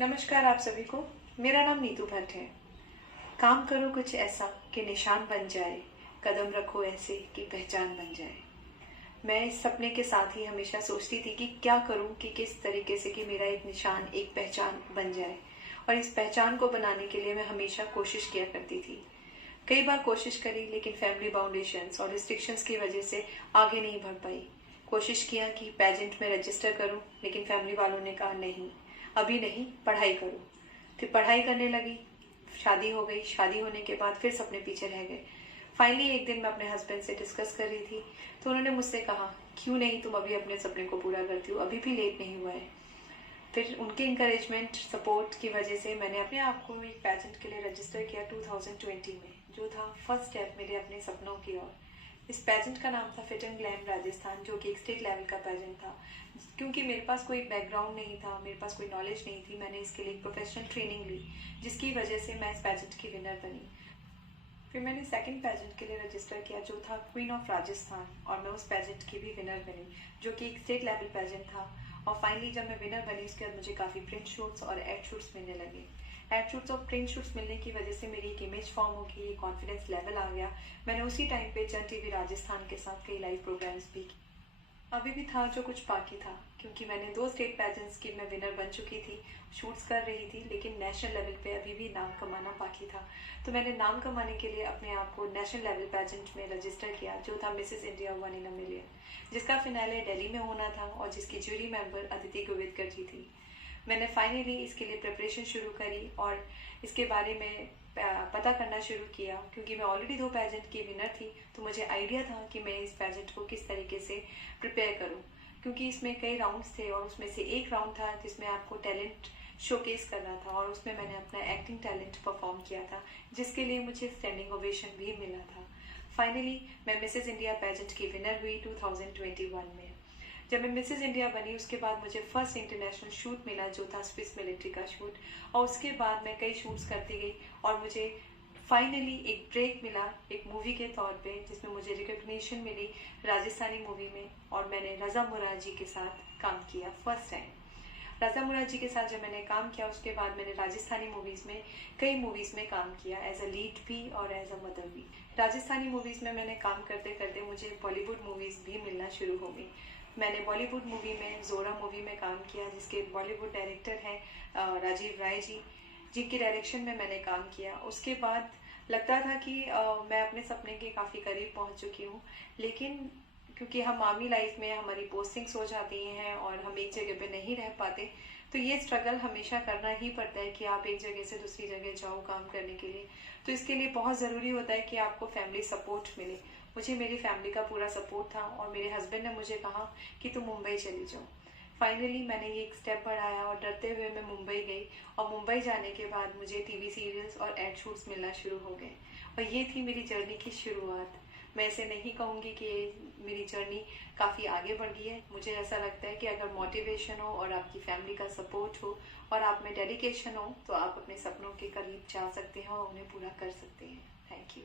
नमस्कार आप सभी को। मेरा नाम नीतू भट्ट है। काम करो कुछ ऐसा कि निशान बन जाए, कदम रखो ऐसे कि पहचान बन जाए। मैं इस सपने के साथ ही हमेशा सोचती थी कि क्या करूं कि किस तरीके से कि मेरा एक निशान, एक पहचान बन जाए। और इस पहचान को बनाने के लिए मैं हमेशा कोशिश किया करती थी। कई बार कोशिश करी लेकिन फैमिली बाउंडेशंस और रिस्ट्रिक्शंस की वजह से आगे नहीं बढ़ पाई। कोशिश किया कि पेजेंट में रजिस्टर करूं, लेकिन फैमिली वालों ने कहा नहीं, अभी नहीं, पढ़ाई करो। फिर पढ़ाई करने लगी, शादी हो गई। शादी होने के बाद फिर सपने पीछे रह गए। फाइनली एक दिन मैं अपने हस्बैंड से डिस्कस कर रही थी तो उन्होंने मुझसे कहा, क्यों नहीं तुम अभी अपने सपने को पूरा करती हो, अभी भी लेट नहीं हुआ है। फिर उनके इंकरेजमेंट, सपोर्ट की वजह से मैंने अपने आप को एक पेजेंट के लिए रजिस्टर किया 2020 में, जो था फर्स्ट स्टेप मेरे अपने सपनों की ओर। इस पेजेंट का नाम था फिट एंड ग्लैम राजस्थान, जो कि एक स्टेट लेवल का पेजेंट था। क्योंकि मेरे पास कोई बैकग्राउंड नहीं था, मेरे पास कोई नॉलेज नहीं थी, मैंने इसके लिए एक प्रोफेशनल ट्रेनिंग ली, जिसकी वजह से मैं इस पेजेंट की विनर बनी। फिर मैंने सेकंड पेजेंट के लिए रजिस्टर किया, जो था क्वीन ऑफ राजस्थान, और मैं उस पेजेंट की भी विनर बनी, जो कि एक स्टेट लेवल पेजेंट था। और फाइनली जब मैं विनर बनी, उसके बाद मुझे काफ़ी प्रिंट शूट्स और एड शूट्स मिलने लगे। एड शूट्स और प्रिंट शूट्स मिलने की वजह से मेरी एक इमेज फॉर्म हो गई, कॉन्फिडेंस लेवल आ गया। मैंने उसी टाइम पे जन टीवी राजस्थान के साथ कई लाइव प्रोग्राम्स भी किए। अभी भी था जो कुछ बाकी था, क्योंकि मैंने 2 स्टेट पेजेंट्स की मैं विनर बन चुकी थी, शूट्स कर रही थी, लेकिन नेशनल लेवल पे अभी भी नाम कमाना बाकी था। तो मैंने नाम कमाने के लिए अपने आप को नेशनल लेवल पेजेंट में रजिस्टर किया, जो था Mrs India 1 in a million, जिसका फिनाले दिल्ली में होना था और जिसकी जूरी मेंबर अदिति गोविदकर जी थी। मैंने फाइनली इसके लिए प्रिपरेशन शुरू करी और इसके बारे में पता करना शुरू किया, क्योंकि मैं ऑलरेडी 2 पेजेंट की विनर थी, तो मुझे आइडिया था कि मैं इस पेजेंट को किस तरीके से प्रिपेयर करूं। क्योंकि इसमें कई राउंड्स थे और उसमें से एक राउंड था जिसमें आपको टैलेंट शोकेस करना था, और उसमें मैंने अपना एक्टिंग टैलेंट परफॉर्म किया था, जिसके लिए मुझे स्टैंडिंग ओवेशन भी मिला था। फाइनली मैं मिसेस इंडिया पेजेंट की विनर हुई 2021 में। जब मैं मिसेस इंडिया बनी, उसके बाद मुझे फर्स्ट इंटरनेशनल शूट मिला, जो था स्विस मिलिट्री का शूट। और उसके बाद मैं कई शूट्स करती गई और मुझे फाइनली एक ब्रेक मिला एक मूवी के तौर पे, जिसमें मुझे रिकग्निशन मिली राजस्थानी मूवी में, और मैंने रजा मुराजी के साथ काम किया फर्स्ट टाइम। राजा मुराजी के साथ जब मैंने काम किया, उसके बाद मैंने राजस्थानी मूवीज़ में कई मूवीज़ में काम किया, एज अ लीड भी और एज अ मदर भी। राजस्थानी मूवीज़ में मैंने काम करते करते मुझे बॉलीवुड मूवीज़ भी मिलना शुरू हो गई। मैंने बॉलीवुड मूवी में जोरा मूवी में काम किया, जिसके बॉलीवुड डायरेक्टर हैं राजीव राय जी, जिनके डायरेक्शन में मैंने काम किया। उसके बाद लगता था कि मैं अपने सपने के काफ़ी करीब पहुंच चुकी हूँ, लेकिन क्योंकि हम आर्मी लाइफ में हमारी पोस्टिंग्स हो जाती हैं और हम एक जगह पे नहीं रह पाते, तो ये स्ट्रगल हमेशा करना ही पड़ता है कि आप एक जगह से दूसरी जगह जाओ काम करने के लिए। तो इसके लिए बहुत ज़रूरी होता है कि आपको फैमिली सपोर्ट मिले। मुझे मेरी फैमिली का पूरा सपोर्ट था और मेरे हस्बैंड ने मुझे कहा कि तुम मुंबई चली जाओ। फाइनली मैंने ये एक स्टेप बढ़ाया और डरते हुए मैं मुंबई गई, और मुंबई जाने के बाद मुझे टीवी सीरियल्स और एड शूट्स मिलना शुरू हो गए, और ये थी मेरी जर्नी की शुरुआत। मैं ऐसे नहीं कहूँगी कि मेरी जर्नी काफ़ी आगे बढ़ गई है। मुझे ऐसा लगता है कि अगर मोटिवेशन हो और आपकी फैमिली का सपोर्ट हो और आप में डेडिकेशन हो, तो आप अपने सपनों के करीब जा सकते हैं और उन्हें पूरा कर सकते हैं। Thank you.